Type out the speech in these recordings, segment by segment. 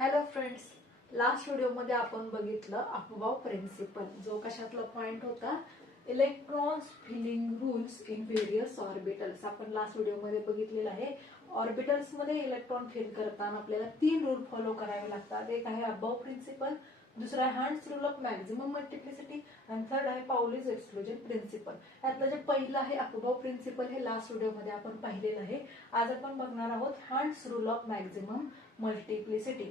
Hello friends, last व्हिडिओमध्ये आपण बघितलं अफबाऊ प्रिन्सिपल, जो कशातला पॉइंट होता electrons filling rules in various orbitals. आपण लास्ट व्हिडिओमध्ये बघितलेलं आहे. ऑर्बिटल्स मध्ये इलेक्ट्रॉन फिल करताना आपल्याला 3 रूल फॉलो करावे लागतात. एक आहे अफबाऊ प्रिन्सिपल, दुसरा आहे hunts rule of maximum multiplicity आणि थर्ड आहे पाउलीज एक्सक्लुजन प्रिन्सिपल. यातलं जे पहिलं आहे अफबाऊ प्रिन्सिपल हे लास्ट व्हिडिओमध्ये आपण पाहिलेलं आहे. आज आपण बघणार आहोत Hund's rule of maximum multiplicity.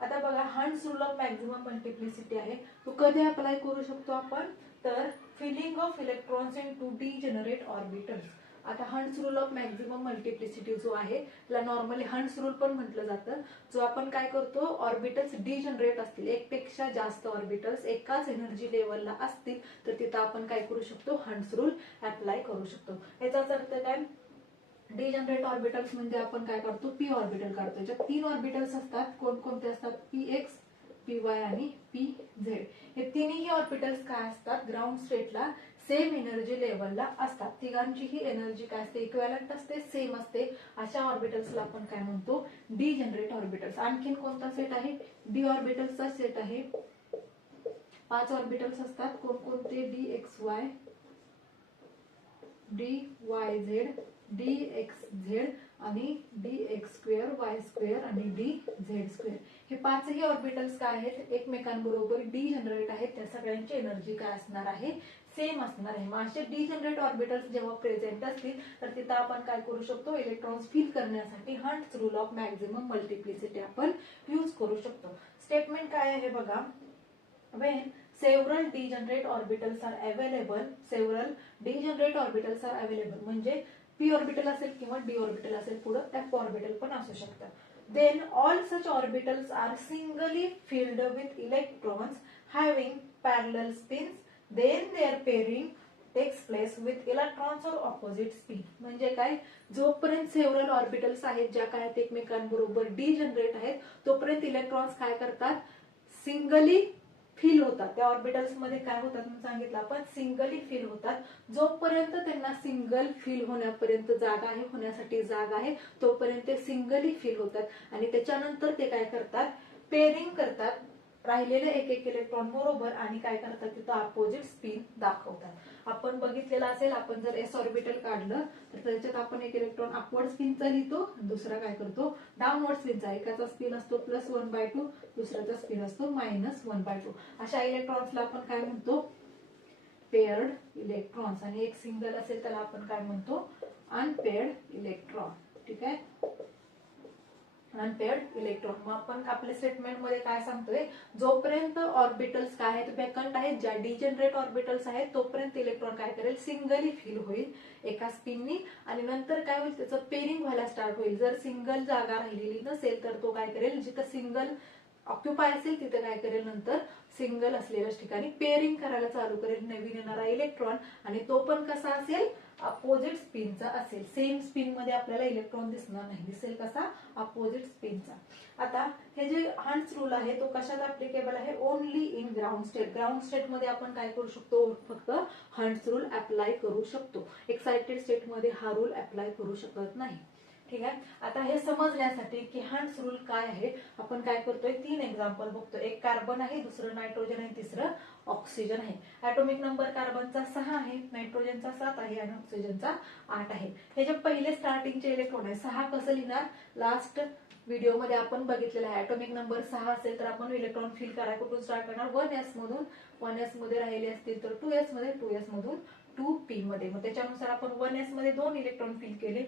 आता बघा, Hund's rule of maximum multiplicity आहे तो कधी अप्लाय करू शकतो आपण, तर filling of electrons into degenerate orbitals. आता Hund's rule of maximum multiplicity जो आहे त्याला नॉर्मली हंट्स रूल पण म्हटलं जातं. जो आपण काय करतो, ऑर्बिटल्स डिजनरेट असतील, एक पेक्षा जास्त ऑर्बिटल्स एकाच एनर्जी लेवलला असतील तर तिथं आपण काय करू शकतो, हंट्स रूल अप्लाय करू शकतो. याचाच अर्थ काय, डिजनरेट ऑर्बिटल्स म्हणजे आपण काय करतो, पी ऑर्बिटल काढतो. याच्यात 3 ऑर्बिटल्स असतात. कोणकोणते असतात, पी एक्स, पी वाय आणि पी झेड. हे तिन्ही ऑर्बिटल्स काय असतात, ग्राउंड स्टेटला सेम एनर्जी लेवलला असतात. तिघांची ही एनर्जी काय असते, इक्विव्हॅलंट असते, सेम असते. अशा ऑर्बिटल्सला आपण काय म्हणतो, डिजनरेट ऑर्बिटल्स. आणखीन कोणता सेट आहे, डी ऑर्बिटल्सचा सेट आहे. 5 ऑर्बिटल्स असतात. कोणकोणते, d x y, d y z, d x z आणि d x square y square आणि डी झेड स्क्वेअर. हे 5ही ऑर्बिटल्स काय आहेत, एकमेकांबरोबर डी जनरेट आहेत. त्या सगळ्यांची एनर्जी काय असणार आहे, सेम असणार आहे. मग असे डी जनरेट ऑर्बिटल्स जेव्हा प्रेझेंट असतील तर तिथं आपण काय करू शकतो, इलेक्ट्रॉन्स फिल करण्यासाठी hunts rule of maximum multiplicity आपण यूज करू शकतो. स्टेटमेंट काय आहे बघा, when several degenerate orbitals are available, म्हणजे p ऑर्बिटल असेल किंवा d ऑर्बिटल असेल, पुढे f ऑर्बिटल पण असू शकतं. Then all such orbitals are singly filled with electrons having parallel spins. Then their pairing takes place with electrons or opposite spin. म्हणजे काय, जोपर्यंत सेव्हरल ऑर्बिटल्स आहेत ज्या काय एकमेकांबरोबर डिजनरेट आहेत तोपर्यंत इलेक्ट्रॉन्स काय करतात, सिंगली फिल होतात. त्या ऑर्बिटल्स मध्ये काय होतात म्हणून सांगितलं आपण, सिंगली फिल होतात. जोपर्यंत त्यांना सिंगल फिल होण्यापर्यंत जागा आहे, होण्यासाठी जागा आहे, तोपर्यंत ते सिंगली फिल होतात आणि त्याच्यानंतर ते काय करतात, पेअरिंग करतात राहिलेले एक एक इलेक्ट्रॉन बरोबर आणि काय करतात, तिथं अपोजिट स्पिन दाखवतात. आपण बघितलेलं असेल, आपण जर एस ऑर्बिटल काढलं तर त्याच्यात आपण एक इलेक्ट्रॉन अपवर्ड स्पिनचा लिहितो, दुसरा काय करतो, डाऊनवर्ड स्पिनचा. एकाचा स्पिन असतो +1/2, दुसऱ्याचा स्पिन असतो -1/2. अशा इलेक्ट्रॉन्सला आपण काय म्हणतो, पेअर्ड इलेक्ट्रॉन्स. आणि एक सिंगल असेल त्याला आपण काय म्हणतो, अनपेअर्ड इलेक्ट्रॉन. ठीक आहे, अनपेअर्ड इलेक्ट्रॉन. मग आपण आपल्या स्टेटमेंट मध्ये काय सांगतोय, जोपर्यंत ऑर्बिटल्स काय आहेत, वेकंट आहेत, ज्या डिजनरेट ऑर्बिटल्स आहेत, तोपर्यंत इलेक्ट्रॉन काय करेल, सिंगली फिल होईल एका स्पिननी आणि नंतर काय होईल, त्याचं पेअरिंग व्हायला स्टार्ट होईल. जर सिंगल जागा राहिलेली नसेल तर तो काय करेल, जिथं सिंगल ऑक्युपाय असेल तिथे काय करेल, नंतर सिंगल असलेल्या ठिकाणी पेअरिंग करायला चालू करेल नवीन येणारा इलेक्ट्रॉन. आणि तो पण कसा असेल, अपोजिट स्पिनचा असेल. सेम स्पिन मध्ये आपल्याला इलेक्ट्रॉन दिसणार नाही, दिसेल कसा, अपोजिट स्पिनचा. आता हे जे हंट्स रूल आहे तो कशाला ऍप्लिकेबल आहे, only in ground state. Ground state मध्ये आपण काय करू शकतो, फक्त हंट्स रूल अप्लाय करू शकतो. एक्साइटेड स्टेट मध्ये हा रूल अप्लाय करू शकत नाही. ठीक आहे, आता हे समजण्यासाठी की हंट्स रूल काय आहे आपण काय करतोय, 3 एक्झाम्पल बघतोय. एक कार्बन आहे, दुसरं नायट्रोजन आहे, तिसरं ऑक्सिजन आहे. ऍटॉमिक नंबर कार्बनचा 6 आहे, नायट्रोजनचा 7 आहे आणि ऑक्सिजनचा 8 आहे. हे जे पहिले स्टार्टिंगचे इलेक्ट्रॉन आहे 6 कसं लिहिणार, लास्ट व्हिडिओ मध्ये आपण बघितलेलं आहे. ऍटॉमिक नंबर 6 असेल तर आपण इलेक्ट्रॉन फिल करायला कुठून स्टार्ट करणार, 1s मधून. 1s मध्ये राहिले असतील तर 2s मध्ये, 2s मधून 2p मध्ये. मग त्याच्यानुसार आपण 1s मध्ये 2 इलेक्ट्रॉन फिल केले,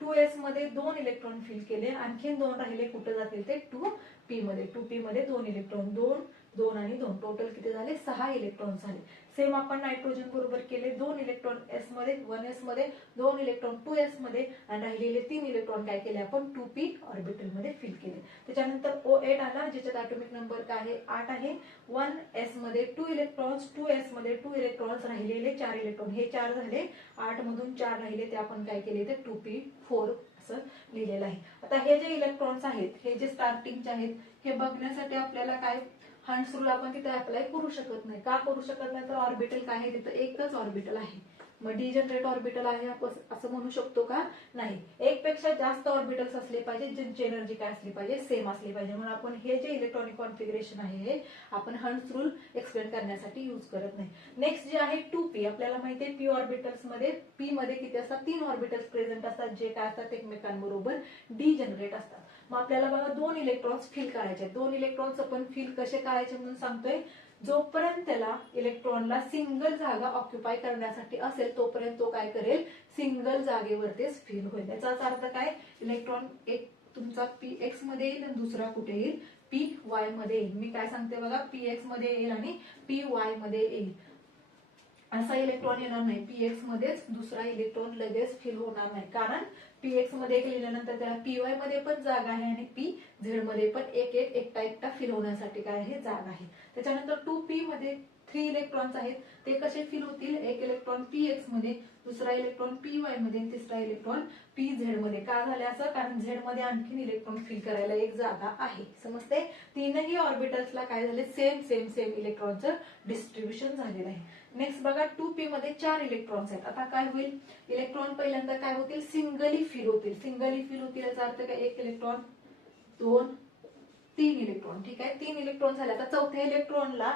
2s मध्ये 2 इलेक्ट्रॉन फिल केले, आणखीन 2 राहिले, कुठे जातील ते 2p मध्ये. 2p मध्ये 2 इलेक्ट्रॉन, 2, 2 आणि 2, टोटल किती झाले, 6 इलेक्ट्रॉन झाले. सेम आपण नायट्रोजन बरोबर केले, 2 इलेक्ट्रॉन s मध्ये, 1s मध्ये, 2 इलेक्ट्रॉन 2s मध्ये आणि राहिलेले 3 इलेक्ट्रॉन काय केले आपण, 2p ऑर्बिटल मध्ये फिल केले. त्याच्यानंतर O8 आला, ज्याच्यात ऍटॉमिक नंबर काय आहे, 8 आहे. 1s मध्ये 2 इलेक्ट्रॉन्स, 2s मध्ये 2 इलेक्ट्रॉन्स, राहिलेले 4 इलेक्ट्रॉन. हे 4 झाले, 8 मधून 4 राहिले, ते आपण काय केले, ते 2p4 असं लिहिलेलं आहे. आता हे जे इलेक्ट्रॉन्स आहेत, हे जे स्टार्टिंगचे आहेत, हे बघण्यासाठी आपल्याला काय, हंट्स रूल आपण तिथे अप्लाय करू शकत नाही. का करू शकत नाही, तर ऑर्बिटल काय आहे, तिथं एकच ऑर्बिटल आहे. मग डिजनरेट ऑर्बिटल आहे असं म्हणू शकतो का? नाही. एक पेक्षा जास्त ऑर्बिटल्स असले पाहिजे ज्यांची एनर्जी काय असली पाहिजे? सेम असली पाहिजे. म्हणून आपण हे जे इलेक्ट्रॉनिक कॉन्फिगरेशन आहे आपण हंट्स रूल एक्सप्लेन करण्यासाठी यूज करत नाही. नेक्स्ट जे आहे 2p. आपल्याला माहिती आहे p ऑर्बिटल्स मध्ये p मध्ये किती असतात? 3 ऑर्बिटल्स प्रेझेंट असतात जे काय असतात? एकमेकांबरोबर डिजनरेट असतात. मग आपल्याला बघा 2 इलेक्ट्रॉन्स फिल करायचे. 2 इलेक्ट्रॉन्स आपण फिल कसे करायचे म्हणून सांगतोय. जोपर्यंत त्याला इलेक्ट्रॉनला सिंगल जागा ऑक्युपाय करण्यासाठी असेल तोपर्यंत तो काय करेल? सिंगल जागेवरतीच फिल होईल. याचाच अर्थ काय? इलेक्ट्रॉन एक तुमचा px मध्ये येईल आणि दुसरा कुठे येईल? py मध्ये येईल. मी काय सांगते बघा, px मध्ये येईल आणि py मध्ये येईल. असा इलेक्ट्रॉन येणार नाही. px मध्येच दुसरा इलेक्ट्रॉन लगेच फिल होणार नाही. कारण px मध्ये एक लिहिल्यानंतर त्याला py मध्ये पण जागा आहे आणि pz मध्ये पण एक एकटा फिल होण्यासाठी काय आहे? जागा आहे. त्याच्यानंतर 2p मध्ये 3 इलेक्ट्रॉन्स आहेत. ते कसे फिल होतील? एक इलेक्ट्रॉन px मध्ये, दुसरा इलेक्ट्रॉन py मध्ये, तिसरा इलेक्ट्रॉन pz मध्ये. का झाले असं? कारण z मध्ये आणखीन इलेक्ट्रॉन फिल करायला एक जागा आहे. समजते? तीनही ऑर्बिटल्सला काय झाले? सेम सेम सेम इलेक्ट्रॉनचं डिस्ट्रीब्युशन झालेलं आहे. नेक्स्ट बघा 2p मध्ये 4 इलेक्ट्रॉन्स आहेत. आता काय होईल? इलेक्ट्रॉन पहिल्यांदा काय होतील? सिंगली फिल होतील. सिंगली फिल होतील याचा अर्थ काय? एक इलेक्ट्रॉन, 2, 3 इलेक्ट्रॉन. ठीक आहे, 3 इलेक्ट्रॉन झाले. आता चौथ्या इलेक्ट्रॉनला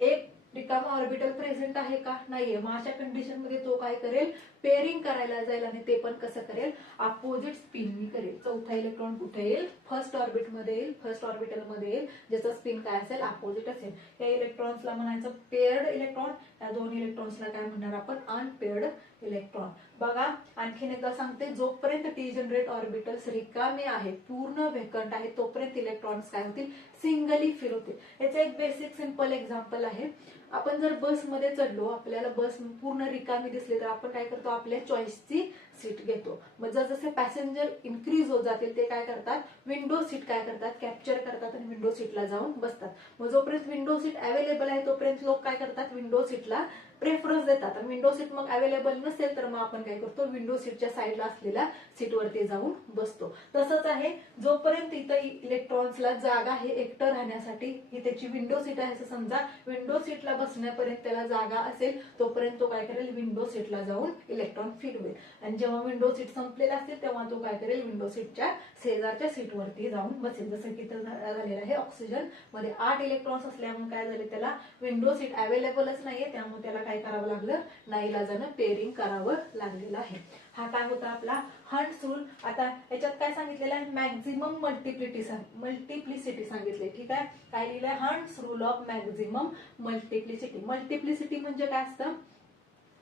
एक रिकामा ऑर्बिटल प्रेझेंट आहे का? नाहीये. मग अशा कंडिशन मध्ये तो काय करेल? पेअरिंग करायला जाईल आणि ते पण कसं करेल? अपोजिट स्पिननी करेल. चौथा इलेक्ट्रॉन कुठे येईल? फर्स्ट ऑर्बिट मध्ये येईल. फर्स्ट ऑर्बिटल मध्ये येईल, ज्याचा स्पिन काय असेल? अपोजिट असेल. या इलेक्ट्रॉन्सला म्हणायचं पेअर्ड इलेक्ट्रॉन. या 2 इलेक्ट्रॉन्सला काय म्हणणार आपण? Unpaired electron. बघा आणखीन एकदा सांगते, जोपर्यंत डिजनरेट ऑर्बिटल्स रिकामे आहेत, पूर्ण व्हेकंट आहे, तोपर्यंत इलेक्ट्रॉन्स काय होतील? सिंगली फिल होतील. याचं एक बेसिक सिंपल एक्झाम्पल आहे. आपण जर बसमध्ये चढलो, आपल्याला बस पूर्ण रिकामी दिसली तर आपण काय करतो? आपल्या चॉईसची सीट घेतो. मग जसे पॅसेंजर इन्क्रीज होत जातील ते काय करतात? विंडो सीट काय करतात? कॅप्चर करतात आणि विंडो सीटला जाऊन बसतात. मग जोपर्यंत विंडो सीट अवेलेबल आहे तोपर्यंत लोक काय करतात? विंडो सीटला प्रेफरन्स देतात. आणि विंडो सीट मग अवेलेबल नसेल तर मग आपण काय करतो? विंडो सीटच्या साईडला असलेल्या सीटवरती जाऊन बसतो. तसंच आहे, जोपर्यंत इथं इलेक्ट्रॉन्सला जागा आहे एकटं राहण्यासाठी, ही त्याची विंडो सीट आहे असं समजा, विंडो सीटला बसण्यापर्यंत त्याला जागा असेल तोपर्यंत तो काय करेल? विंडो सीटला जाऊन इलेक्ट्रॉन फिल होईल. आणि जेव्हा विंडो सीट संपलेला असेल तेव्हा तो काय करेल? विंडो सीटच्या शेजारच्या सीटवरती जाऊन बसेल. जसं की इथं झालेलं आहे. ऑक्सिजन मध्ये 8 इलेक्ट्रॉन्स असल्यामुळे काय झाले? त्याला विंडो सीट अवेलेबलच नाहीये, त्यामुळे त्याला काय करावं लागलं? नाईलाजानं पेअरिंग करावं लागलेलं आहे. हा काय होता आपला हंट्स रूल. आता याच्यात काय सांगितलेलं आहे? मॅक्झिमम मल्टिप्लिसिटी सांगितले. ठीक आहे, काय लिहिलंय? Hunts rule of maximum multiplicity. Multiplicity म्हणजे काय असतं?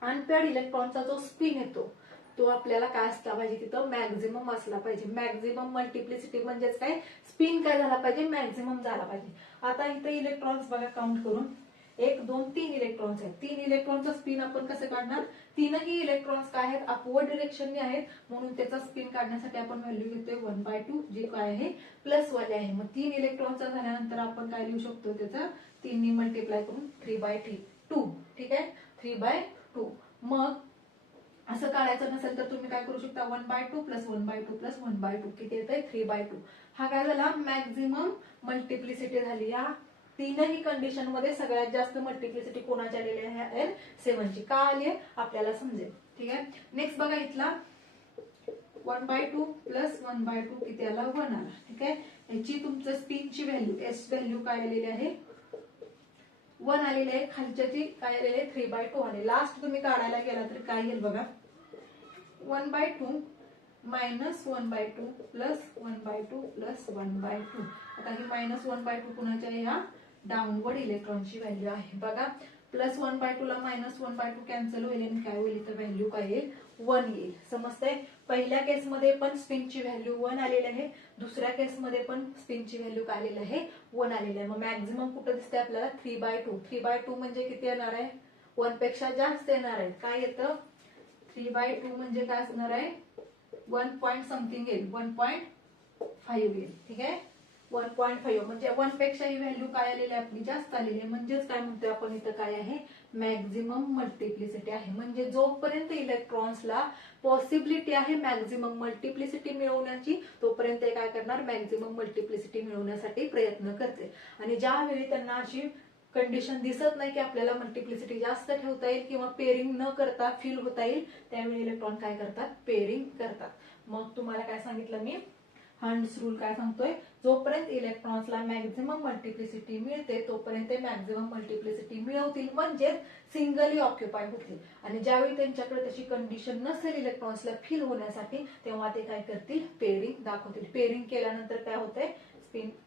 अनपेअर्ड इलेक्ट्रॉनचा जो स्पिन येतो तो आपल्याला काय असला पाहिजे? तिथं मॅक्झिमम असला पाहिजे. मॅक्झिमम मल्टिप्लिसिटी म्हणजेच काय? स्पिन काय झाला पाहिजे? मॅक्झिमम झाला पाहिजे. आता इथं इलेक्ट्रॉन्स बघा काउंट करून, 1, 2, 3 इलेक्ट्रॉन्स आहेत. 3 इलेक्ट्रॉनचा स्पिन आपण कसं काढणार? तीनही इलेक्ट्रॉन्स काय आहेत? अपवर्ड डिरेक्शनने आहेत, म्हणून त्याचा स्पिन काढण्यासाठी आपण व्हॅल्यू घेतोय 1/2, जी काय आहे? प्लस वाले आहे. मग 3 इलेक्ट्रॉनचा झाल्यानंतर आपण काय लिहू शकतो? त्याचा 3 ने मल्टिप्लाय करून 3/2. ठीक आहे, 3/2. मग असं काढायचं नसेल तर तुम्ही काय करू शकता? 1/2 प्लस 1/2 प्लस 1/2 किती येतंय? 3/2. हा काय झाला? मॅक्झिमम मल्टिप्लिसिटी झाली. या तीनही कंडिशन मध्ये सगळ्यात जास्त मल्टिप्लिसिटी कोणाची आलेली आहे? N7 ची. का आली आहे? आपल्याला समजेल. ठीक आहे, नेक्स्ट बघा इथला 1/2 प्लस 1/2 किती आला? 1 आला. ठीक आहे, याची तुमचं स्पिनची व्हॅल्यू, एस व्हॅल्यू काय आलेली आहे? 1 आलेली आहे. खालच्याची काय आलेली आहे? 3/2 आले. लास्ट तुम्ही काढायला गेला तर काय येईल बघा? 1/2 मायनस 1/2 प्लस 1/2 प्लस 1/2. आता ही मायनस 1/2 कुणाच्या? ह्या डाऊनवर्ड इलेक्ट्रॉनची व्हॅल्यू आहे. बघा, प्लस 1/2 ला मायनस 1/2 कॅन्सल होईल आणि काय होईल? तर व्हॅल्यू काय येईल? 1 येईल. समजतंय? पहिल्या केसमध्ये पण स्पिनची व्हॅल्यू 1 आलेली आहे, दुसऱ्या केसमध्ये पण स्पिनची व्हॅल्यू काय आलेली आहे? 1 आलेली आहे. मग मॅक्झिमम कुठं दिसते आपल्याला? 3/2. 3/2 म्हणजे किती येणार आहे? 1 पेक्षा जास्त येणार आहे. काय येतं? 3/2 म्हणजे काय असणार आहे? 1 पॉइंट समथिंग येईल, 1.5 येईल. ठीक आहे, 1.5 म्हणजे 1 पेक्षा ही व्हॅल्यू काय आलेली आहे? आपली जास्त आलेली आहे. म्हणजेच काय म्हणतोय आपण इथं? काय आहे? मॅक्झिमम मल्टिप्लिसिटी आहे. म्हणजे जोपर्यंत इलेक्ट्रॉन्सला पॉसिबिलिटी आहे मॅक्झिमम मल्टिप्लिसिटी मिळवण्याची, तोपर्यंत ते काय करणार? मॅक्झिमम मल्टिप्लिसिटी मिळवण्यासाठी प्रयत्न करते. आणि ज्यावेळी त्यांना अशी कंडिशन दिसत नाही की आपल्याला मल्टिप्लिसिटी जास्त ठेवता येईल किंवा पेअरिंग न करता फिल होता येईल, त्यावेळी इलेक्ट्रॉन काय करतात, पेअरिंग करतात. मग तुम्हाला काय सांगितलं मी, हंट्स रूल काय सांगतोय, जोपर्यंत इलेक्ट्रॉन्सला मॅक्झिमम मल्टिप्लिसिटी मिळते तोपर्यंत ते मॅक्झिमम मल्टिप्लिसिटी मिळवतील, म्हणजेच सिंगली ऑक्युपाय होतील. आणि ज्यावेळी त्यांच्याकडे तशी कंडिशन नसेल इलेक्ट्रॉन्सला फिल होण्यासाठी, तेव्हा ते काय करतील, पेअरिंग दाखवतील. पेअरिंग केल्यानंतर काय होतंय,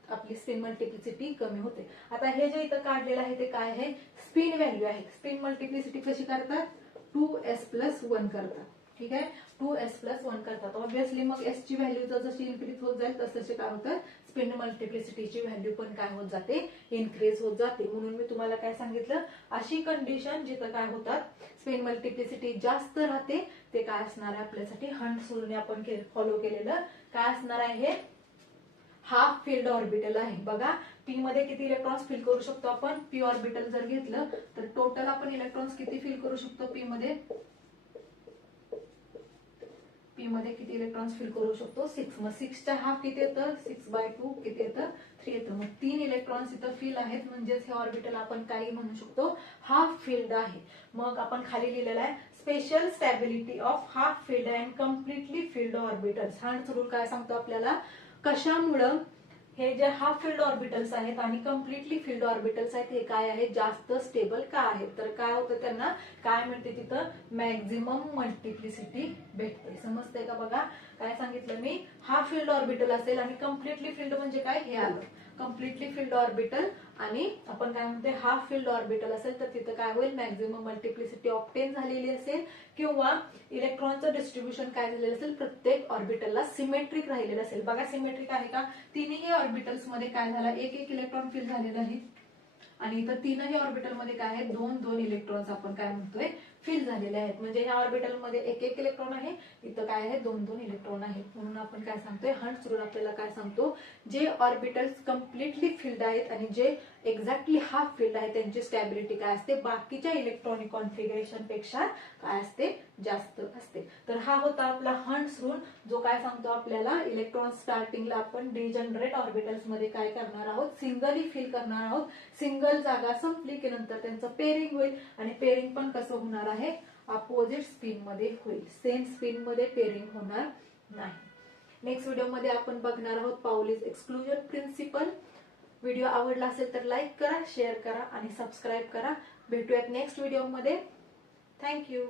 आपली स्पिन मल्टिप्लिसिटी कमी होते. आता हे जे इथं काढलेलं आहे ते काय आहे, स्पिन व्हॅल्यू आहे. स्पिन मल्टिप्लिसिटी कशी करतात, 2s+1 करतात. ठीक आहे, 2s+1 करतात. ऑब्व्हियसली मग एस ची व्हॅल्यू जशी इन्क्रीज होत जाईल तसं काय होतं, स्पिन मल्टिप्लिसिटीची व्हॅल्यू पण काय होत जाते, इन्क्रीज होत जाते. म्हणून मी तुम्हाला काय सांगितलं, अशी कंडिशन जिथं काय होतात, स्पिन मल्टिप्लिसिटी जास्त राहते, ते काय असणार आहे आपल्यासाठी, हंट्स रूलने आपण फॉलो केलेलं काय असणार आहे, हाफ फिल्ड ऑर्बिटल आहे. बघा पी मध्ये किती इलेक्ट्रॉन्स फिल करू शकतो आपण, पी ऑर्बिटल जर घेतलं तर टोटल आपण इलेक्ट्रॉन्स किती फिल करू शकतो, पी मध्ये किती इलेक्ट्रॉन्स फिल करू शकतो, 6. मग 6च्या हाफ किती येतं, 6/2 किती येतं, 3 येतं. मग 3 इलेक्ट्रॉन्स इथं फिल आहेत, म्हणजेच हे ऑर्बिटल आपण काही म्हणू शकतो, हाफ फिल्ड आहे. मग आपण खाली लिहिलेलं आहे, special stability of half filled and completely filled orbitals. Hunts rule काय सांगतो आपल्याला, कशामुळं हे जे हाफ फिल्ड ऑर्बिटल्स आहेत आणि कम्प्लिटली फिल्ड ऑर्बिटल्स आहेत हे काय आहेत, जास्त स्टेबल का आहेत, तर काय होतं, त्यांना काय मिळते, तिथं मॅक्झिमम मल्टिप्लिसिटी भेटते. समजतंय का, बघा काय सांगितलं मी, हाफ फिल्ड ऑर्बिटल असेल आणि कम्प्लिटली फिल्ड म्हणजे काय, हे आलं कम्प्लिटली फिल्ड ऑर्बिटल, आणि आपण काय म्हणते हाफ फिल्ड ऑर्बिटल असेल तर तिथं काय होईल, मॅक्झिमम मल्टिप्लिसिटी ऑब्टेन झालेली असेल, किंवा इलेक्ट्रॉनचं डिस्ट्रीब्युशन काय झालेलं असेल, प्रत्येक ऑर्बिटलला सिमेट्रिक राहिलेलं असेल. बघा सिमेट्रिक आहे का, तिन्ही ऑर्बिटल्स मध्ये काय झालं, एक इलेक्ट्रॉन फिल झालेलं आहे, आणि इथं तीनही ऑर्बिटल मध्ये काय आहे, 2 इलेक्ट्रॉन्स आपण काय म्हणतोय, फिल झालेले आहेत. म्हणजे ह्या ऑर्बिटल मध्ये एक इलेक्ट्रॉन आहे, इथं काय आहे, 2 इलेक्ट्रॉन आहेत. म्हणून आपण काय सांगतोय, हंट्स रूल आपल्याला काय सांगतो, जे ऑर्बिटल्स कम्प्लिटली फिल्ड आहेत आणि जे एक्झॅक्टली हाफ फिल्ड आहे त्यांची स्टॅबिलिटी काय असते, बाकीच्या इलेक्ट्रॉनिक कॉन्फिगरेशन पेक्षा काय असते, जास्त असते. तर हा होता आपला हंट्स रूल, जो काय सांगतो आपल्याला, इलेक्ट्रॉन स्टार्टिंगला आपण डिजनरेट ऑर्बिटल्स मध्ये काय करणार आहोत, सिंगली फिल करणार आहोत. सिंगल जागा संपली की नंतर त्यांचं पेअरिंग होईल, आणि पेअरिंग पण कसं होणार आहे, अपोजिट स्पिन मध्ये होईल, सेम स्पिन मध्ये पेअरिंग होणार नाही. नेक्स्ट व्हिडिओ मध्ये आपण बघणार आहोत पाउलीज एक्सक्लुजन प्रिन्सिपल. व्हिडिओ आवडला असेल तर लाईक करा, शेअर करा आणि सबस्क्राईब करा. भेटूयात नेक्स्ट व्हिडिओ मध्ये. थँक्यू.